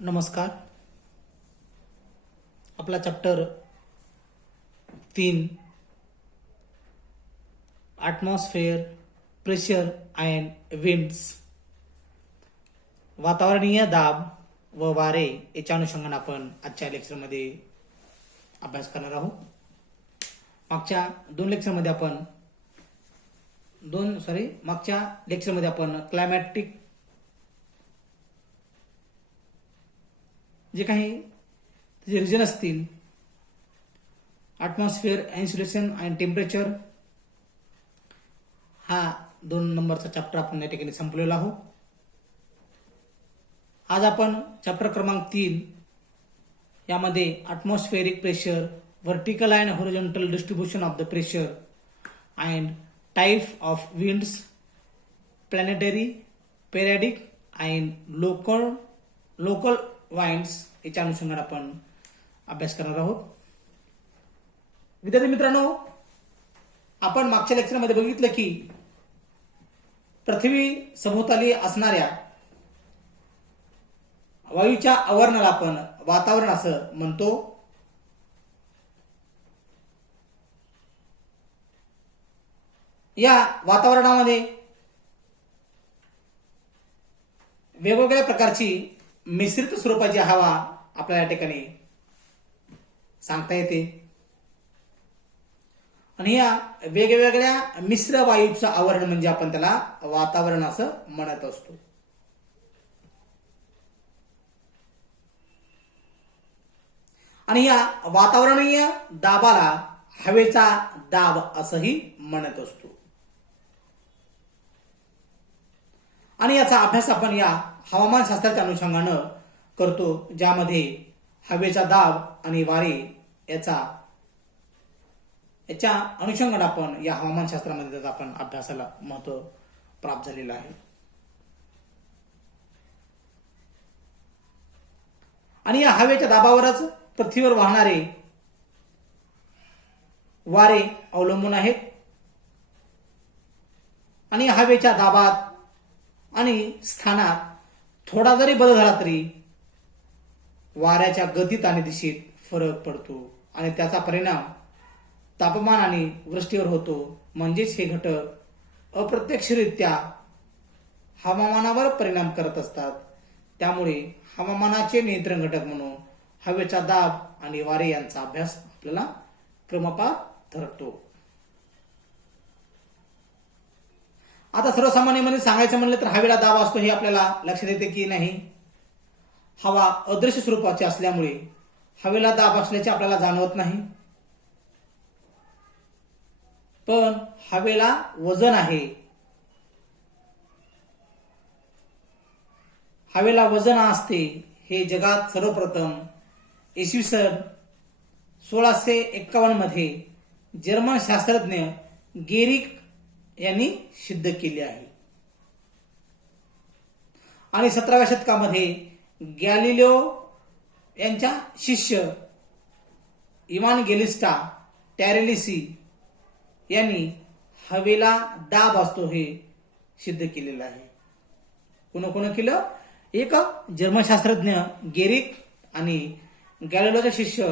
नमस्कार. आपला chapter 3 ॲटमॉस्फेअर, pressure and winds, वातावरणीय दाब व वारे याच्या अनुषंगाने आपण आजच्या लेक्चरमध्ये अभ्यास करणार आहोत. मागच्या लेक्चरमध्ये आपण क्लायमॅटिक जे काही त्याचे रिजन असतील, ॲटमॉस्फिअर, इन्सुलेशन अँड टेम्परेचर, हा 2 नंबरचा चॅप्टर आपण या ठिकाणी संपलेला आहोत. आज आपण चॅप्टर क्रमांक 3 यामध्ये atmospheric pressure, vertical and horizontal distribution of the pressure and type of winds, planetary, periodic and local winds याच्या अनुषंगाने आपण अभ्यास करणार आहोत. विद्यार्थी मित्रांनो, आपण मागच्या लेक्चरमध्ये बघितलं की पृथ्वी सभोवताली असणाऱ्या वायूच्या आवरणाला आपण वातावरण असं म्हणतो. या वातावरणामध्ये वेगवेगळ्या प्रकारची मिश्रित स्वरूपाची हवा आपल्याला या ठिकाणी सांगता येते आणि या वेगवेगळ्या मिश्र वायूचं आवरण म्हणजे आपण त्याला वातावरण असं म्हणत असतो. आणि या वातावरणीय दाबाला हवेचा दाब असंही म्हणत असतो. आणि याचा अभ्यास आपण या हवामानशास्त्राच्या अनुषंगानं करतो, ज्यामध्ये हवेचा दाब आणि वारे याच्या अनुषंगाने आपण या हवामानशास्त्रामध्ये आपण अभ्यासाला महत्त्व प्राप्त झालेलं आहे. आणि या हवेच्या दाबावरच पृथ्वीवर वाहणारे वारे अवलंबून आहेत. आणि हवेच्या दाबात आणि स्थानात थोडा जरी बदल झाला तरी वाऱ्याच्या गतीत आणि दिशेत फरक पडतो आणि त्याचा परिणाम तापमान आणि वृष्टीवर होतो. म्हणजेच हे घटक अप्रत्यक्षरित्या हवामानावर परिणाम करत असतात. त्यामुळे हवामानाचे नियंत्रण घटक म्हणून हवेचा दाब आणि वारे यांचा अभ्यास आपल्याला क्रमपात ठरतो. आता सर्वसामान्यपणे सांगायचं म्हणलं तर हवेला दाब असतो हे आपल्याला लक्षात येते की नाही. हवा अदृश्य स्वरूपाची असल्यामुळे हवेला दाब असल्याचे आपल्याला जाणवत नाही, पण हवेला वजन आहे. हवेला वजन असते हे जगात सर्वप्रथम इसवी सन 1651 मध्ये जर्मन शास्त्रज्ञ गेरिक यांनी सिद्ध केले आहे. आणि 17व्या शतकामध्ये गॅलिलिओ यांच्या शिष्य इव्हांजेलिस्टा टॅरेलिसी यांनी हवेला दाब असतो हे सिद्ध केलेलं आहे. कोण केलं? एक जर्मन शास्त्रज्ञ गेरिक आणि गॅलिलिओचे शिष्य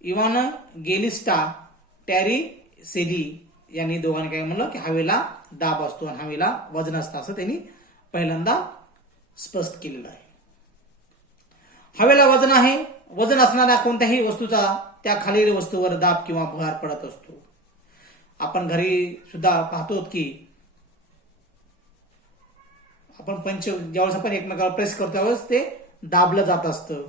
इव्हांजेलिस्टा टॅरेलिसी यांनी दोघांनी काय म्हणलं की हवेला दाब असतो आणि हवेला वजन असतं असं त्यांनी पहिल्यांदा स्पष्ट केलेलं आहे. हवेला वजन आहे. वजन असणाऱ्या कोणत्याही वस्तूचा त्या खालील वस्तूवर दाब किंवा भार पडत असतो. आपण घरी सुद्धा पाहतो की आपण ज्यावेळेस आपण एकमेकावर प्रेस करतो त्यावेळेस ते दाबलं जात असतं.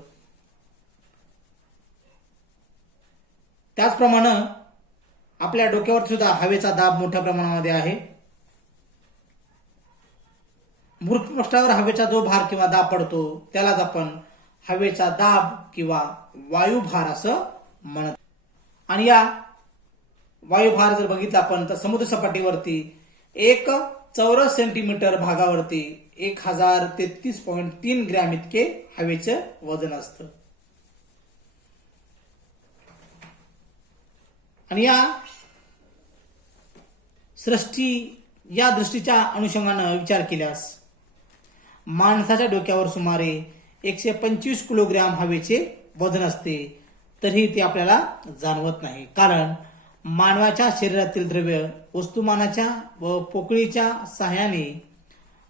त्याचप्रमाणे आपल्या डोक्यावर सुद्धा हवेचा दाब मोठ्या प्रमाणामध्ये आहे. भूपृष्ठावर हवेचा जो भार किंवा दाब पडतो त्यालाच आपण हवेचा दाब किंवा वायुभार असं म्हणतो. आणि या वायुभार जर बघितला आपण तर समुद्र सपाटीवरती 1 चौरस सेंटीमीटर भागावरती 1033.3 ग्रॅम इतके हवेचं वजन असतं. आणि या दृष्टीच्या अनुषंगाने विचार केल्यास माणसाच्या डोक्यावर सुमारे 125 किलोग्रॅम हवेचे वजन असते, तरीही ते आपल्याला जाणवत नाही, कारण मानवाच्या शरीरातील द्रव्य वस्तुमानाच्या व पोकळीच्या सहाय्याने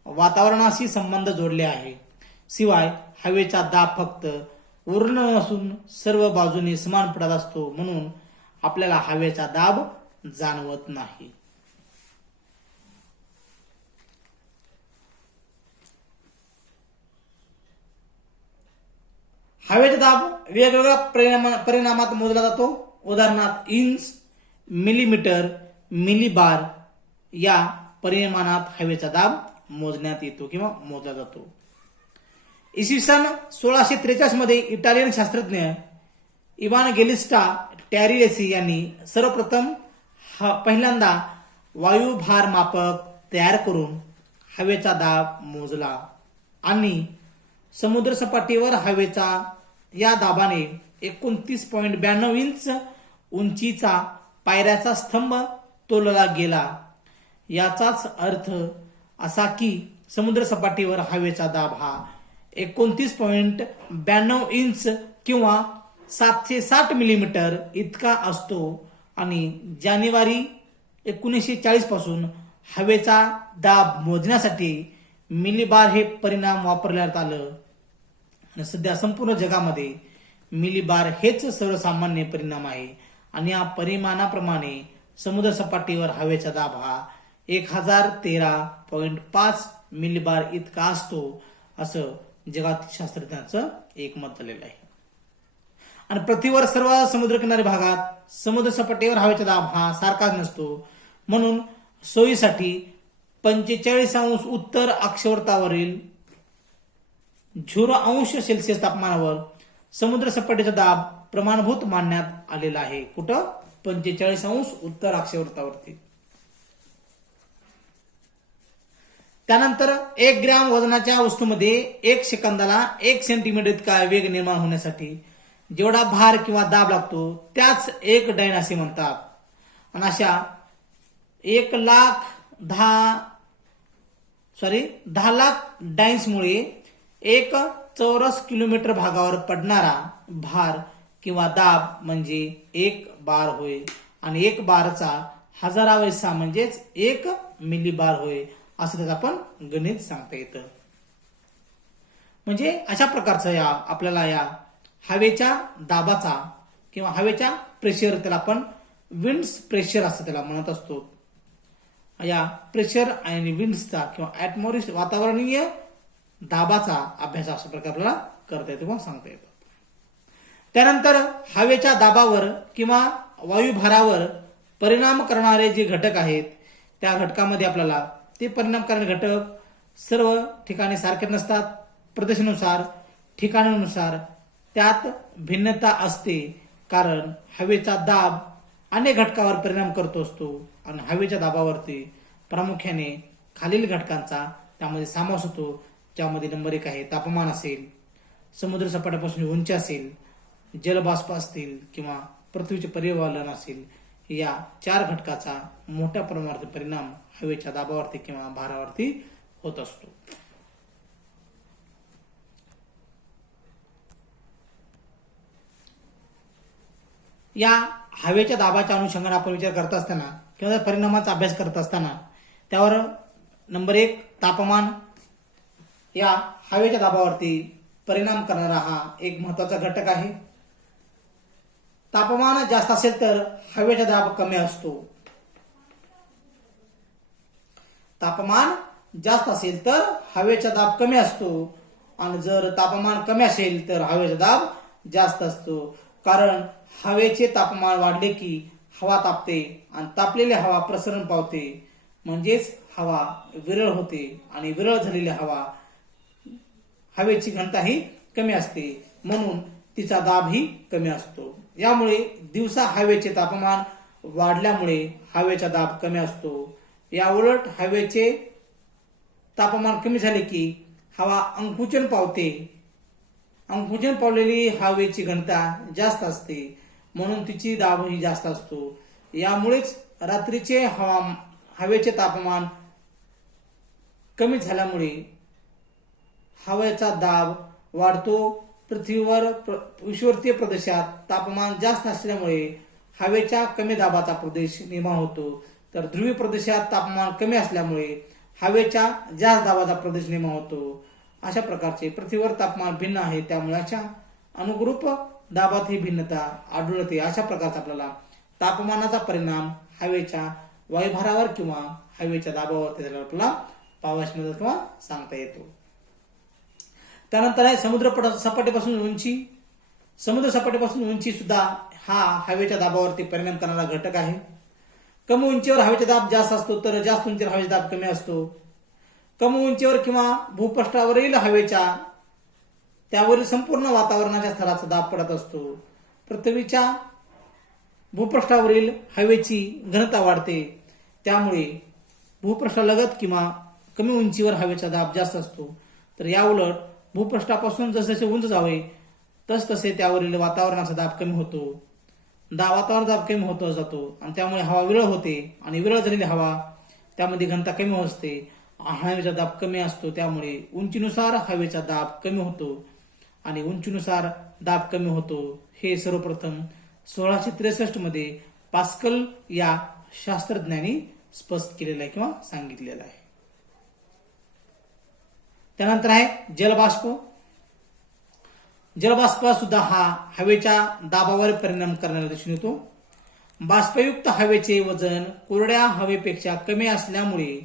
वातावरणाशी संबंध जोडले आहे. शिवाय हवेचा दाब फक्त वरून नसून सर्व बाजूने समान पडत असतो, म्हणून आपल्याला हवेचा दाब जाणवत नाही. हवेचा दाब वेगवेगळ्या परिणामात मोजला जातो. उदाहरणार्थ इंच, मिलीमीटर, मिलीबार या परिमाणात हवेचा दाब मोजण्यात येतो किंवा मोजला जातो. इसवी सन 1643 मध्ये इटालियन शास्त्रज्ञ इव्हानजेलिस्टा टॅरिएसी यांनी सर्वप्रथम पहिल्यांदा वायुभार मापक तयार करून हवेचा दाब मोजला आणि समुद्र सपाटीवर हवेचा या दाबाने 29.92 इंच उंचीचा पायऱ्याचा स्तंभ तोलला गेला. याचाच अर्थ असा की समुद्र सपाटीवर हवेचा दाब हा 29.92 इंच किंवा 760 मिलीमीटर इतका असतो आणि जानेवारी 1940 पासून हवेचा दाब मोजण्यासाठी मिलीबार हे परिमाण वापरण्यात आलं आणि सध्या संपूर्ण जगामध्ये मिलीबार हेच सर्वसामान्य परिणाम आहे आणि या परिमाणाप्रमाणे समुद्र सपाटीवर हवेचा दाब हा 1013.5 मिलीबार इतका असतो, असं जगातील शास्त्रज्ञांचं एकमत झालेलं आहे. आणि पृथ्वीवर सर्व समुद्रकिनारी भागात समुद्र सपाटीवर हवेचा दाब हा सारखाच नसतो, म्हणून सोयीसाठी 45 उत्तर अक्षावृत्तावरील 0° तापमानावर समुद्र सपाटीचा दाब प्रमाणभूत मानण्यात आलेला आहे. कुठं? 45 उत्तर अक्षावृत्तावरती. त्यानंतर 1 ग्रॅम वजनाच्या वस्तूमध्ये 1 सेकंदाला 1 सेंटीमीटर इतका वेग निर्माण होण्यासाठी जेवढा भार किंवा दाब लागतो त्याच 1 डाइन असे म्हणतात. आणि अशा 10 लाख डाइन्समुळे 1 चौरस किलोमीटर भागावर पडणारा भार किंवा दाब म्हणजे 1 बार होय आणि 1 बारचा 1000वा हिस्सा म्हणजेच 1 मिलीबार होय, असं त्याचं आपण गणित सांगता येतं. म्हणजे अशा प्रकारचा आपल्याला या हवेच्या दाबाचा किंवा हवेच्या प्रेशर, त्याला आपण विंड्स प्रेशर असं त्याला म्हणत असतो. या प्रेशर आणि विंड्सचा किंवा ऍटमॉस्फिअर वातावरणीय दाबाचा अभ्यास अशा प्रकारे आपल्याला करता येतो किंवा सांगता येतो. त्यानंतर हवेच्या दाबावर किंवा वायुभारावर परिणाम करणारे जे घटक आहेत त्या घटकामध्ये आपल्याला ते परिणाम करणारे घटक सर्व ठिकाणी सारखे नसतात. प्रदेशानुसार, ठिकाणानुसार त्यात भिन्नता असते, कारण हवेचा दाब अनेक घटकावर परिणाम करतो असतो आणि हवेच्या दाबावरती प्रामुख्याने खालील घटकांचा त्यामध्ये समावेश होतो, ज्यामध्ये नंबर 1 आहे तापमान असेल, समुद्र सपाट्यापासून उंची असेल, जलबाष्प असतील किंवा पृथ्वीचे परिवहन असेल. या 4 घटकाचा मोठ्या प्रमाणात परिणाम हवेच्या दाबावरती किंवा भारावरती होत असतो. या हवेच्या दाबाच्या अनुषंगाने आपण विचार करत असताना किंवा त्या परिणामाचा अभ्यास करत असताना त्यावर नंबर 1 तापमान या हवेच्या दाबावरती परिणाम करणारा हा एक महत्वाचा घटक आहे. तापमान जास्त असेल तर हवेचा दाब कमी असतो. तापमान जास्त असेल तर हवेचा दाब कमी असतो आणि जर तापमान कमी असेल तर हवेचा दाब जास्त असतो, कारण हवेचे तापमान वाढले की हवा तापते आणि तापलेली हवा प्रसरण पावते, म्हणजेच हवा विरळ होते आणि विरळ झालेली हवेची घनता ही कमी असते, म्हणून तिचा दाब ही कमी असतो. यामुळे दिवसा हवेचे तापमान वाढल्यामुळे हवेचा दाब कमी असतो. या उलट हवेचे तापमान कमी झाले की हवा अंकुचन पावते. अंकुचन पावलेली हवेची घनता जास्त असते, म्हणून तिची दाब ही जास्त असतो. यामुळेच रात्रीचे हवेचे तापमान कमी झाल्यामुळे हवेचा दाब वाढतो. पृथ्वीवर विषुवतीय प्रदेशात तापमान जास्त असल्यामुळे हवेच्या कमी दाबाचा प्रदेश निर्माण होतो, तर ध्रुवीय प्रदेशात तापमान कमी असल्यामुळे हवेच्या जास्त दाबाचा प्रदेश निर्माण होतो. अशा प्रकारचे पृथ्वीवर तापमान भिन्न आहे, त्यामुळे अशा अनुरूप दाबात ही भिन्नता आढळून येते. अशा प्रकारचा आपल्याला तापमानाचा परिणाम हवेच्या वायुभारावर किंवा हवेच्या दाबावरती झाल्यावर आपल्याला पाहावयास मिळतो किंवा सांगता येतो. त्यानंतर आहे समुद्र सपाटीपासून उंची. समुद्र सपाटीपासून उंची सुद्धा हा हवेच्या दाबावरती परिणाम करणारा घटक आहे. कमी उंचीवर हवेचा दाब जास्त असतो, तर जास्त उंचीवर हवेचा दाब कमी असतो. कमी उंचीवर किंवा भूपृष्ठावरील हवेच्या त्यावरील संपूर्ण वातावरणाच्या स्तराचा दाब पडत असतो. पृथ्वीच्या भूपृष्ठावरील हवेची घनता वाढते, त्यामुळे भूपृष्ठालगत किंवा कमी उंचीवर हवेचा दाब जास्त असतो. तर याउलट भूपृष्ठापासून जसजसे उंच जावे तसतसे त्यावरील वातावरणाचा दाब कमी होतो. वातावरण दाब कमी होत जातो आणि त्यामुळे हवा विरळ होते आणि विरळ झालेली हवा त्यामध्ये घनता कमी असते. हवेचा दाब कमी असतो, त्यामुळे उंचीनुसार हवेचा दाब कमी होतो आणि उंचीनुसार दाब कमी होतो. हे सर्वप्रथम 1663 मध्ये पास्कल या शास्त्रज्ञांनी स्पष्ट केलेलं आहे किंवा सांगितलेलं आहे. त्यानंतर आहे जलबाष्प. जलबाष्प सुद्धा हा हवेच्या दाबावर परिणाम करणारा दिसून येतो. बाष्पयुक्त हवेचे वजन कोरड्या हवेपेक्षा कमी असल्यामुळे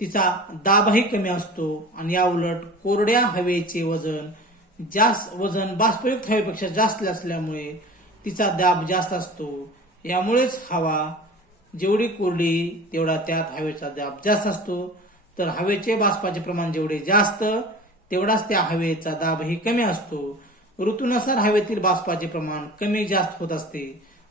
तिचा दाबही कमी असतो आणि या उलट कोरड्या हवेचे वजन बाष्पयुक्त हवेपेक्षा जास्त असल्यामुळे तिचा दाब जास्त असतो. यामुळेच हवा जेवढी कोरडी तेवढा त्यात हवेचा दाब जास्त असतो. तर हवेचे बाष्पाचे प्रमाण जेवढे जास्त तेवढाच त्या हवेचा दाबही कमी असतो. ऋतूनुसार हवेतील बाष्पाचे प्रमाण कमी जास्त होत असते.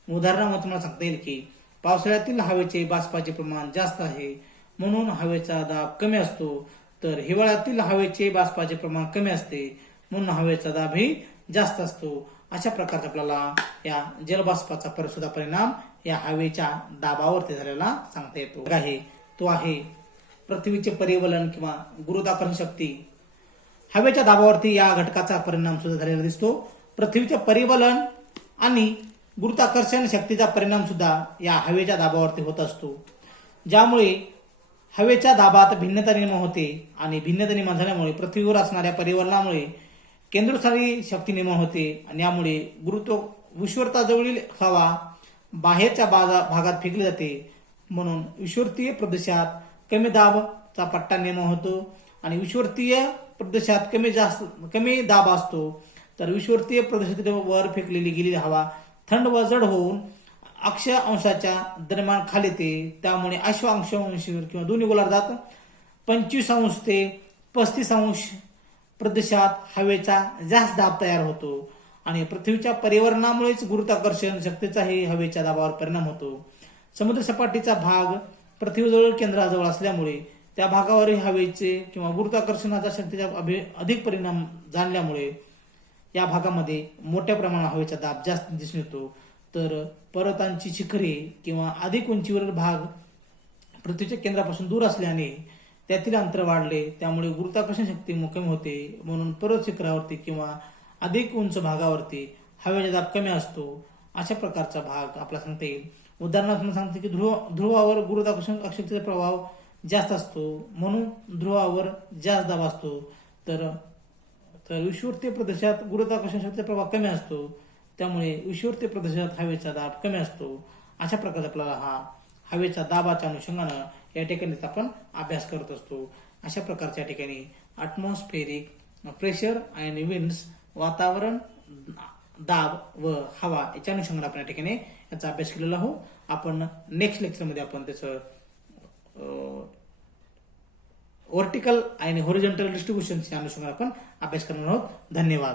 उदाहरणार्थ तुम्हाला सांगता येईल की पावसाळ्यातील हवेचे बाष्पाचे प्रमाण जास्त आहे म्हणून हवेचा दाब कमी असतो, तर हिवाळ्यातील हवेचे बाष्पाचे प्रमाण कमी असते म्हणून हवेचा दाबही जास्त असतो. अशा प्रकारचा आपल्याला या जलबाष्पाचा सुद्धा परिणाम या हवेच्या दाबावरती झालेला सांगता येतो. तो आहे पृथ्वीचे परिवलन किंवा गुरुत्वाकर्षण शक्ती. हवेच्या दाबावरती या घटकाचा परिणाम सुद्धा झालेला दिसतो. पृथ्वीचे परिवलन आणि गुरुत्वाकर्षण शक्तीचा परिणाम सुद्धा या हवेच्या दाबावरती होत असतो, ज्यामुळे हवेच्या दाबात भिन्नता निर्माण होते आणि भिन्नता निर्माण झाल्यामुळे पृथ्वीवर असणाऱ्या परिवलनामुळे केंद्रस्थानी शक्ती निर्माण होते आणि यामुळे विषुवताजवळील हवा बाहेरच्या भागात फेकली जाते. म्हणून विषुवतीय प्रदेशात कमी दाबचा पट्टा निर्माण होतो आणि विषुवतीय प्रदेशात कमी दाब असतो, तर विषुवतीय प्रदेशातील वर फेकलेली गेलेली हवा थंड व जड होऊन अक्ष अंशाच्या दरम्यान खाली येते. त्यामुळे अक्ष अंशावर किंवा दोन्ही गोलार्धात 25 अंश ते 35 अंश प्रदेशात हवेचा जास्त दाब तयार होतो आणि पृथ्वीच्या परिवर्तनामुळेच गुरुत्वाकर्षण शक्तीचाही हवेच्या दाबावर परिणाम होतो. समुद्र सपाटीचा भाग पृथ्वीजवळ केंद्राजवळ असल्यामुळे त्या भागावर हवेचे किंवा गुरुत्वाकर्षणाच्या शक्तीचा अधिक परिणाम जाणल्यामुळे या भागामध्ये मोठ्या प्रमाणात हवेचा दाब जास्त दिसून येतो. तर पर्वतांची शिखरे किंवा अधिक उंचीवरील भाग पृथ्वीच्या केंद्रापासून दूर असल्याने त्यातील अंतर वाढले, त्यामुळे गुरुत्वाकर्षण शक्ती कमी होते. म्हणून पर्वत शिखरावरती किंवा अधिक उंच भागावरती हवेचा दाब कमी असतो. अशा प्रकारचा भाग आपला सांगता येईल. उदाहरणार्थ सांगते की ध्रुवावर गुरुत्वाकर्षण शक्तीचा प्रभाव जास्त असतो म्हणून ध्रुवावर जास्त दाब असतो, तर विषुवतीय प्रदेशात गुरुत्वाकर्षण शक्तीचा प्रभाव कमी असतो, त्यामुळे विषुवतीय प्रदेशात हवेचा दाब कमी असतो. अशा प्रकारचा आपल्याला हा हवेच्या दाबाच्या अनुषंगानं या ठिकाणी आपण अभ्यास करत असतो. अशा प्रकारच्या ठिकाणी ॲटमॉस्फेरिक प्रेशर आणि विंड्स वातावरण दाब व हवा याच्या अनुषंगाने आपण या ठिकाणी याचा अभ्यास केलेला आहोत. आपण नेक्स्ट लेक्चरमध्ये आपण त्याचं व्हर्टिकल आणि हॉरिझॉन्टल डिस्ट्रीब्युशनच्या अनुषंगाने आपण अभ्यास करणार आहोत. धन्यवाद.